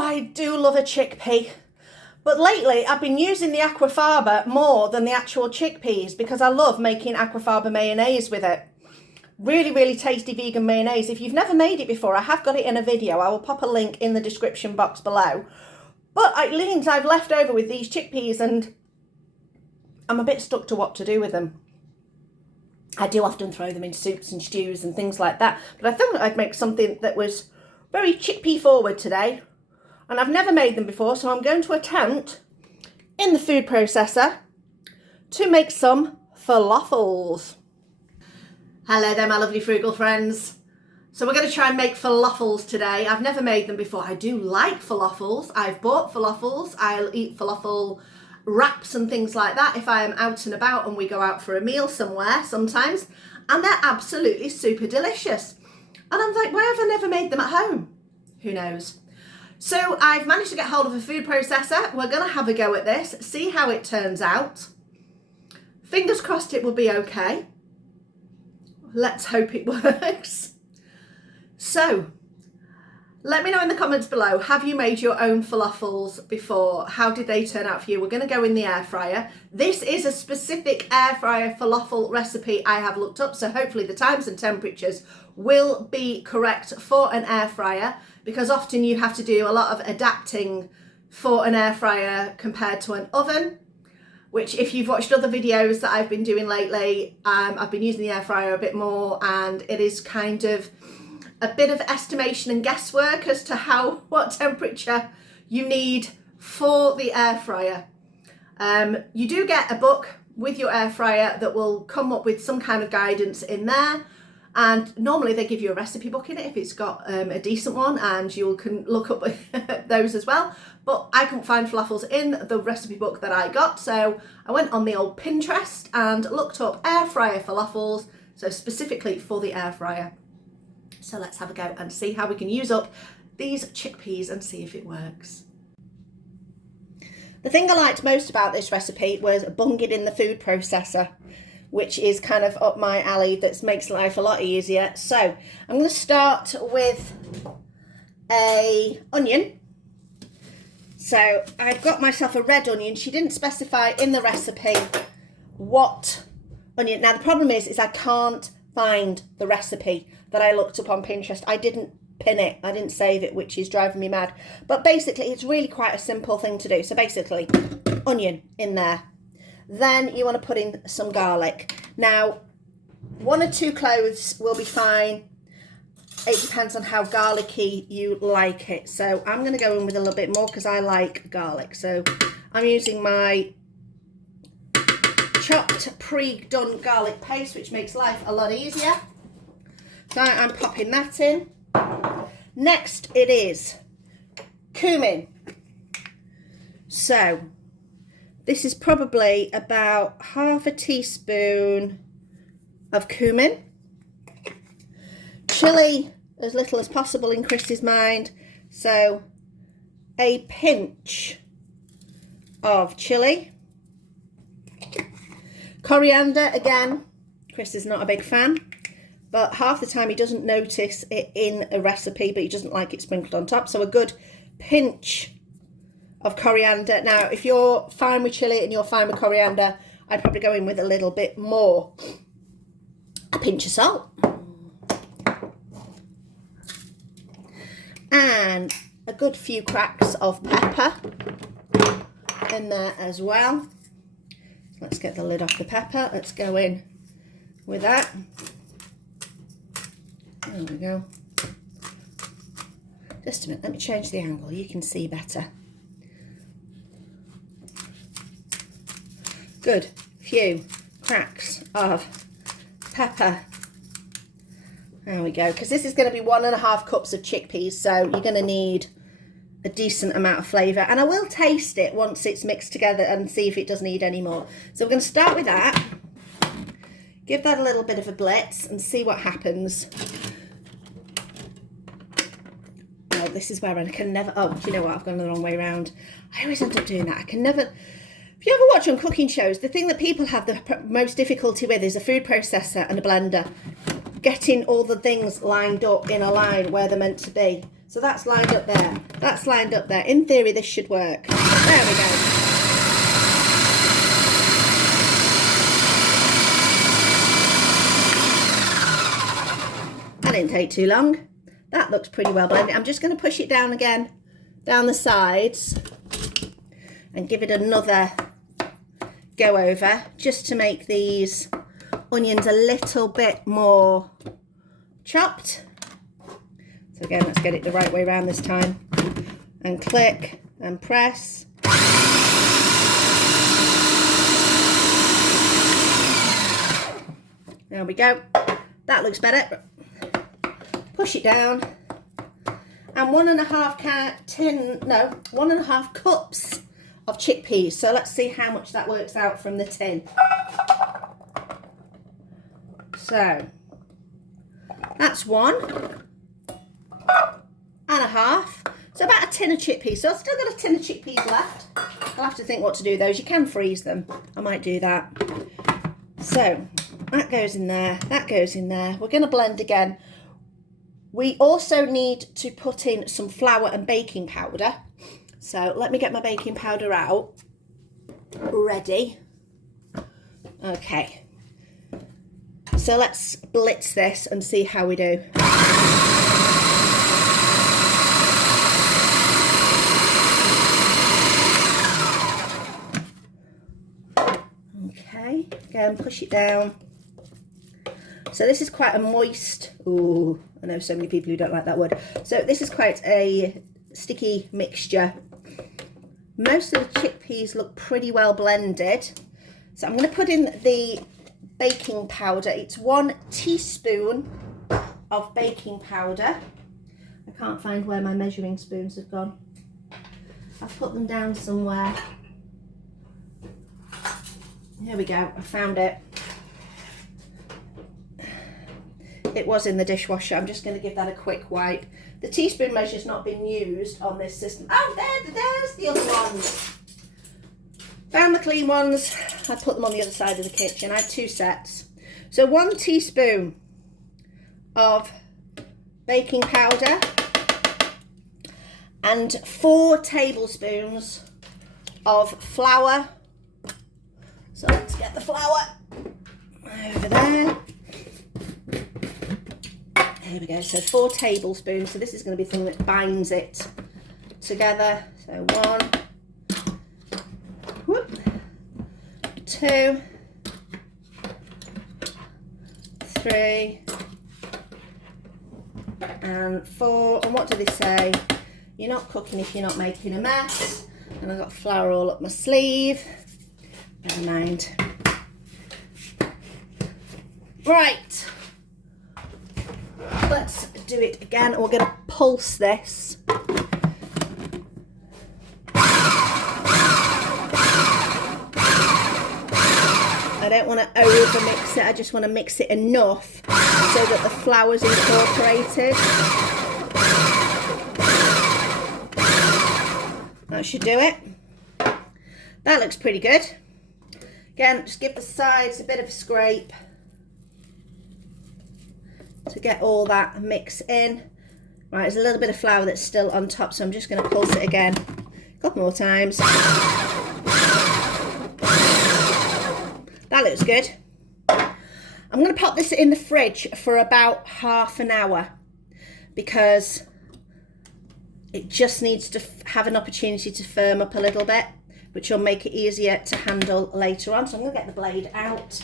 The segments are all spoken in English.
Oh, I do love a chickpea. But lately, I've been using the aquafaba more than the actual chickpeas because I love making aquafaba mayonnaise with it. Really, really tasty vegan mayonnaise. If you've never made it before, I have got it in a video. I will pop a link in the description box below. But I've left over with these chickpeas and I'm a bit stuck to what to do with them. I do often throw them in soups and stews and things like that. But I thought I'd make something that was very chickpea forward today. And I've never made them before, so I'm going to attempt in the food processor to make some falafels. Hello there, my lovely frugal friends. So we're going to try and make falafels today. I've never made them before. I do like falafels. I've bought falafels. I'll eat falafel wraps and things like that if I am out and about and we go out for a meal somewhere sometimes. And they're absolutely super delicious. And I'm like, why have I never made them at home? Who knows? So I've managed to get hold of a food processor. We're going to have a go at this, see how it turns out. Fingers crossed it will be okay. Let's hope it works. So, let me know in the comments below, have you made your own falafels before? How did they turn out for you? We're going to go in the air fryer. This is a specific air fryer falafel recipe I have looked up, so hopefully the times and temperatures will be correct for an air fryer, because often you have to do a lot of adapting for an air fryer compared to an oven, which if you've watched other videos that I've been doing lately, I've been using the air fryer a bit more, and it is kind of a bit of estimation and guesswork as to what temperature you need for the air fryer. You do get a book with your air fryer that will come up with some kind of guidance in there, and normally they give you a recipe book in it if it's got a decent one, and you can look up those as well. But I couldn't find falafels in the recipe book that I got, so I went on the old Pinterest and looked up air fryer falafels, so specifically for the air fryer. So let's have a go and see how we can use up these chickpeas and see if it works. The thing I liked most about this recipe was bunging in the food processor, which is kind of up my alley. That makes life a lot easier. So I'm going to start with a onion. So I've got myself a red onion. She didn't specify in the recipe what onion. Now the problem is I can't find the recipe that I looked up on Pinterest. I didn't pin it, I didn't save it, which is driving me mad. But basically it's really quite a simple thing to do. So basically, onion in there. Then you want to put in some garlic. Now, 1 or 2 cloves will be fine. It depends on how garlicky you like it. So I'm going to go in with a little bit more because I like garlic. So I'm using my chopped pre-done garlic paste, which makes life a lot easier. So I'm popping that in. Next it is cumin. So this is probably about half a teaspoon of cumin. Chilli, as little as possible in Chris's mind. So a pinch of chilli. Coriander, again, Chris is not a big fan, but half the time he doesn't notice it in a recipe, but he doesn't like it sprinkled on top. So a good pinch of coriander. Now, if you're fine with chili and you're fine with coriander, I'd probably go in with a little bit more. A pinch of salt. And a good few cracks of pepper in there as well. Let's get the lid off the pepper. Let's go in with that. There we go. Just a minute, let me change the angle. You can see better. Good few cracks of pepper. There we go. Because this is going to be 1.5 cups of chickpeas, so you're going to need a decent amount of flavour. And I will taste it once it's mixed together and see if it does need any more. So we're going to start with that. Give that a little bit of a blitz and see what happens. Oh, this is where I can never... Oh, do you know what? I've gone the wrong way around. I always end up doing that. I can never... If you ever watch on cooking shows, the thing that people have the most difficulty with is a food processor and a blender. Getting all the things lined up in a line where they're meant to be. So that's lined up there. That's lined up there. In theory, this should work. There we go. That didn't take too long. That looks pretty well blended. I'm just going to push it down again, down the sides, and give it another go over, just to make these onions a little bit more chopped. So again, let's get it the right way around this time. And click and press. There we go. That looks better. Push it down. And 1.5 cups of chickpeas. So let's see how much that works out from the tin. So that's 1.5. So about a tin of chickpeas. So I've still got a tin of chickpeas left. I'll have to think what to do with those. You can freeze them. I might do that. So that goes in there. That goes in there. We're going to blend again. We also need to put in some flour and baking powder. So let me get my baking powder out. Ready. Okay. So let's blitz this and see how we do. Okay, again, push it down. So this is quite a moist, ooh, I know so many people who don't like that word. So this is quite a sticky mixture. Most of the chickpeas look pretty well blended. So I'm going to put in the baking powder. It's 1 teaspoon of baking powder. I can't find where my measuring spoons have gone. I've put them down somewhere. Here we go, I found it. It was in the dishwasher. I'm just going to give that a quick wipe. The teaspoon measure's not been used on this system. Oh, there's the other ones. Found the clean ones. I put them on the other side of the kitchen. I had 2 sets. So 1 teaspoon of baking powder and 4 tablespoons of flour. So let's get the flour over there. There we go, so 4 tablespoons. So this is going to be the thing that binds it together. So 1, whoop, 2, 3, and 4. And what do they say? You're not cooking if you're not making a mess. And I've got flour all up my sleeve. Never mind. Right. Let's do it again. We're going to pulse this. I don't want to over mix it. I just want to mix it enough so that the flour's incorporated. That should do it. That looks pretty good. Again, just give the sides a bit of a scrape to get all that mix in. Right, there's a little bit of flour that's still on top, so I'm just going to pulse it again a couple more times. That looks good. I'm going to pop this in the fridge for about half an hour because it just needs to have an opportunity to firm up a little bit, which will make it easier to handle later on. So I'm going to get the blade out,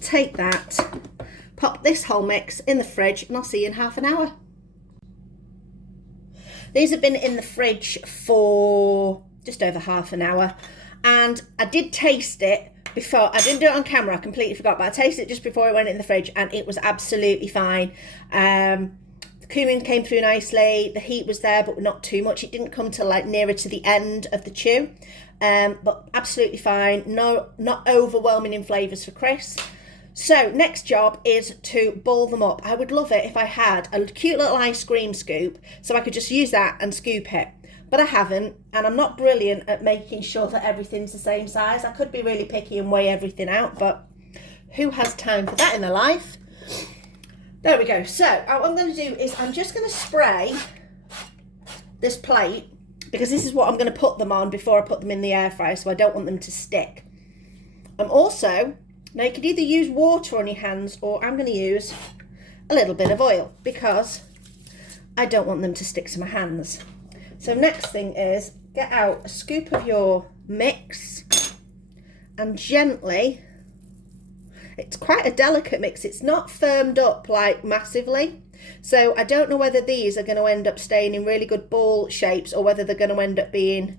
take that, pop this whole mix in the fridge, and I'll see you in half an hour. These have been in the fridge for just over half an hour, and I did taste it before. I didn't do it on camera, I completely forgot, but I tasted it just before I went in the fridge and it was absolutely fine. The cumin came through nicely, the heat was there but not too much. It didn't come till like nearer to the end of the chew, but absolutely fine. No, not overwhelming in flavours for Chris. So next job is to ball them up. I would love it if I had a cute little ice cream scoop so I could just use that and scoop it. But I haven't, and I'm not brilliant at making sure that everything's the same size. I could be really picky and weigh everything out, but who has time for that in their life? There we go. So what I'm going to do is I'm just going to spray this plate because this is what I'm going to put them on before I put them in the air fryer, so I don't want them to stick. I'm also, now you could either use water on your hands or I'm going to use a little bit of oil because I don't want them to stick to my hands. So next thing is get out a scoop of your mix and gently, it's quite a delicate mix, it's not firmed up like massively, so I don't know whether these are going to end up staying in really good ball shapes or whether they're going to end up being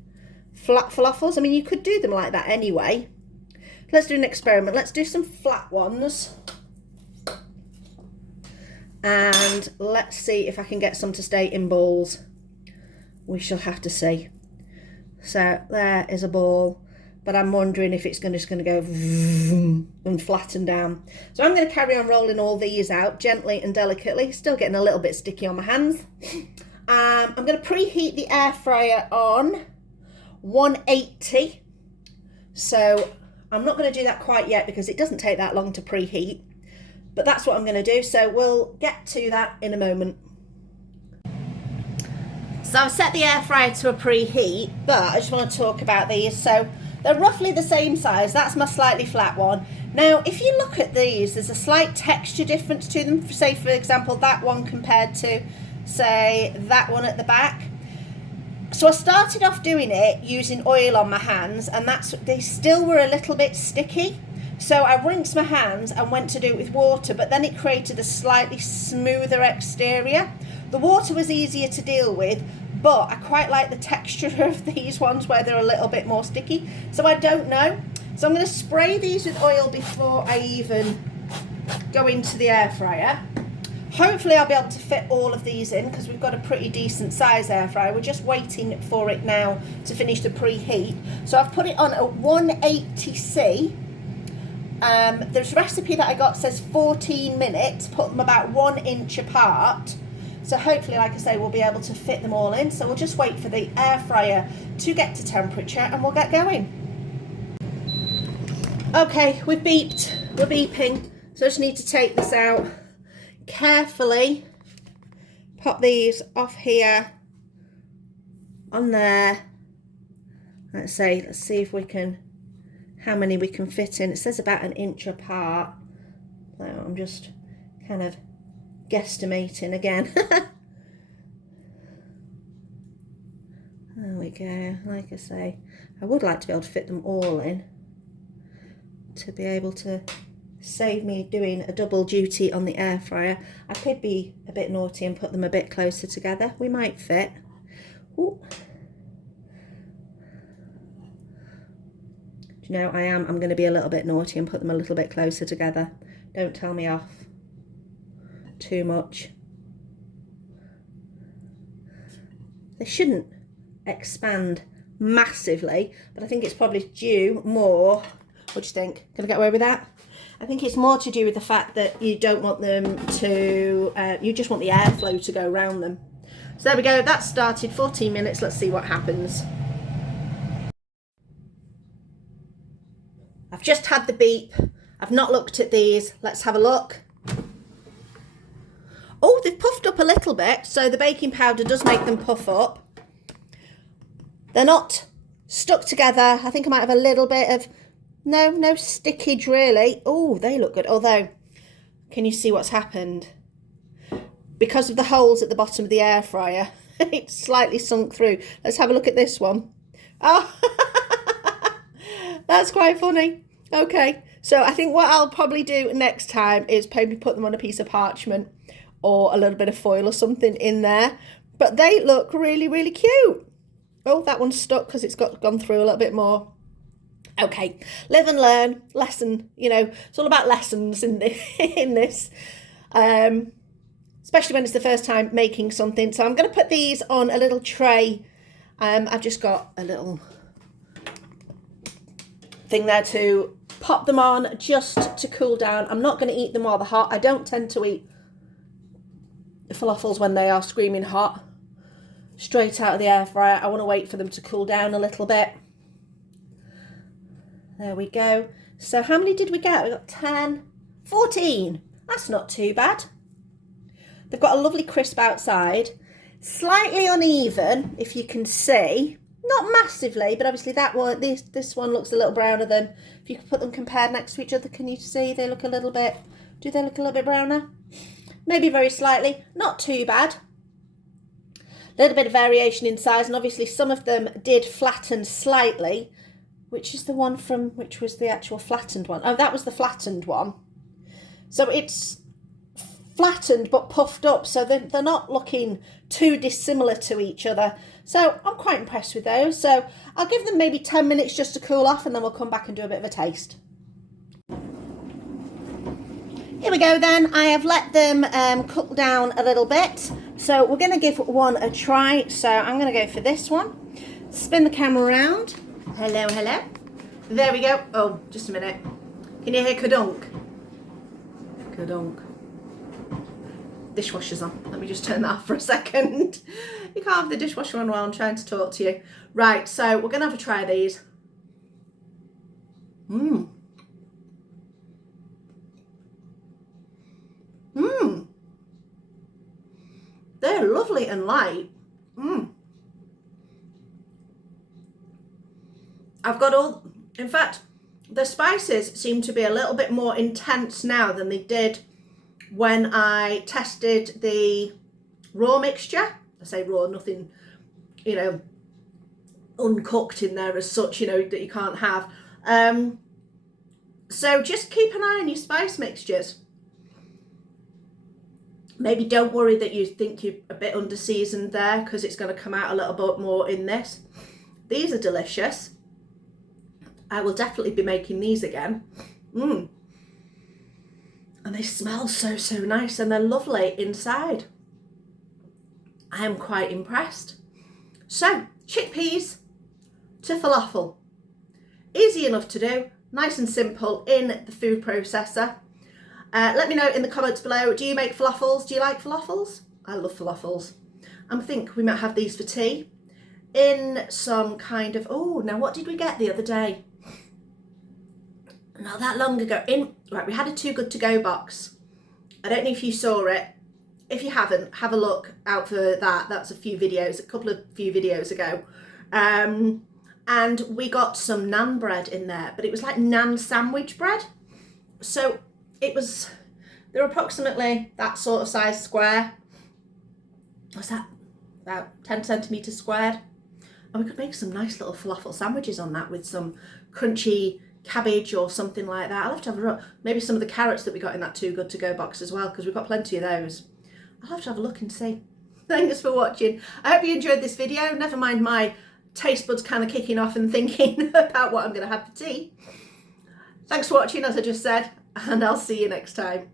flat falafels. I mean, you could do them like that anyway. Let's do an experiment. Let's do some flat ones and let's see if I can get some to stay in balls. We shall have to see. So there is a ball, but I'm wondering if it's just going to go and flatten down. So I'm going to carry on rolling all these out gently and delicately, still getting a little bit sticky on my hands. I'm going to preheat the air fryer on 180. So I'm not going to do that quite yet because it doesn't take that long to preheat, but that's what I'm going to do. So we'll get to that in a moment. So I've set the air fryer to a preheat, but I just want to talk about these. So they're roughly the same size. That's my slightly flat one. Now, if you look at these, there's a slight texture difference to them. Say, for example, that one compared to, say, that one at the back. So I started off doing it using oil on my hands, and they still were a little bit sticky. So I rinsed my hands and went to do it with water, but then it created a slightly smoother exterior. The water was easier to deal with, but I quite like the texture of these ones where they're a little bit more sticky. So I don't know. So I'm going to spray these with oil before I even go into the air fryer. Hopefully I'll be able to fit all of these in because we've got a pretty decent size air fryer. We're just waiting for it now to finish the preheat. So I've put it on a 180C. The recipe that I got says 14 minutes, put them about 1 inch apart. So hopefully, like I say, we'll be able to fit them all in. So we'll just wait for the air fryer to get to temperature and we'll get going. Okay, we've beeped, we're beeping. So I just need to take this out. Carefully pop these off here, on there. Let's see if we can, how many we can fit in. It says about 1 inch apart. So I'm just kind of guesstimating again. There we go. Like I say, I would like to be able to fit them all in to be able to save me doing a double duty on the air fryer. I could be a bit naughty and put them a bit closer together. We might fit. Ooh. Do you know, I'm going to be a little bit naughty and put them a little bit closer together. Don't tell me off too much. They shouldn't expand massively, but I think it's probably due more. What do you think? Can I get away with that? I think it's more to do with the fact that you don't want them to, you just want the airflow to go around them. So there we go, that started 14 minutes. Let's see what happens. I've just had the beep. I've not looked at these. Let's have a look. Oh, they've puffed up a little bit. So the baking powder does make them puff up. They're not stuck together. I think I might have a little bit of, no stickage really. Oh, they look good. Although, can you see what's happened? Because of the holes at the bottom of the air fryer, it's slightly sunk through. Let's have a look at this one. Oh, that's quite funny. Okay, so I think what I'll probably do next time is maybe put them on a piece of parchment or a little bit of foil or something in there. But they look really, really cute. Oh, that one's stuck because it's gone through a little bit more. Okay, live and learn, lesson, you know, it's all about lessons in this, especially when it's the first time making something. So I'm going to put these on a little tray. I've just got a little thing there to pop them on just to cool down. I'm not going to eat them while they're hot. I don't tend to eat falafels when they are screaming hot. Straight out of the air fryer. I want to wait for them to cool down a little bit. There we go. So how many did we get? We got 10, 14. That's not too bad. They've got a lovely crisp outside. Slightly uneven, if you can see. Not massively, but obviously that one, this one looks a little browner than, if you could put them compared next to each other, can you see they look a little bit, do they look a little bit browner? Maybe very slightly, not too bad. A little bit of variation in size, and obviously some of them did flatten slightly, which is the one from, which was the actual flattened one. Oh, that was the flattened one. So it's flattened but puffed up, so they're not looking too dissimilar to each other. So I'm quite impressed with those. So I'll give them maybe 10 minutes just to cool off, and then we'll come back and do a bit of a taste. Here we go then. I have let them cook down a little bit. So we're going to give one a try. So I'm going to go for this one. Spin the camera around. Hello, hello. There we go. Oh, just a minute. Can you hear kadunk? Kadunk. Dishwasher's on. Let me just turn that off for a second. You can't have the dishwasher on while I'm trying to talk to you. Right, so we're going to have a try of these. Mmm. Mmm. They're lovely and light. Mmm. I've got all, in fact, the spices seem to be a little bit more intense now than they did when I tested the raw mixture. I say raw, nothing, you know, uncooked in there as such, you know, that you can't have. So just keep an eye on your spice mixtures. Maybe don't worry that you think you're a bit under-seasoned there, because it's going to come out a little bit more in this. These are delicious. I will definitely be making these again. Mmm. And they smell so, so nice, and they're lovely inside. I am quite impressed. So, chickpeas to falafel. Easy enough to do, nice and simple in the food processor. Let me know in the comments below, do you make falafels? Do you like falafels? I love falafels. I think we might have these for tea in some kind of, oh, now what did we get the other day? Not that long ago. Right, we had a Too Good To Go box. I don't know if you saw it. If you haven't, have a look out for that. That's a few videos ago. And we got some naan bread in there, but it was like naan sandwich bread. So they're approximately that sort of size square. What's that? About 10 centimetres squared. And we could make some nice little falafel sandwiches on that with some crunchy cabbage or something like that. I'll have to have a look. Maybe some of the carrots that we got in that Too Good To Go box as well, because we've got plenty of those. I'll have to have a look and see. Thanks for watching. I hope you enjoyed this video. Never mind my taste buds kind of kicking off and thinking about what I'm going to have for tea. Thanks for watching, as I just said, and I'll see you next time.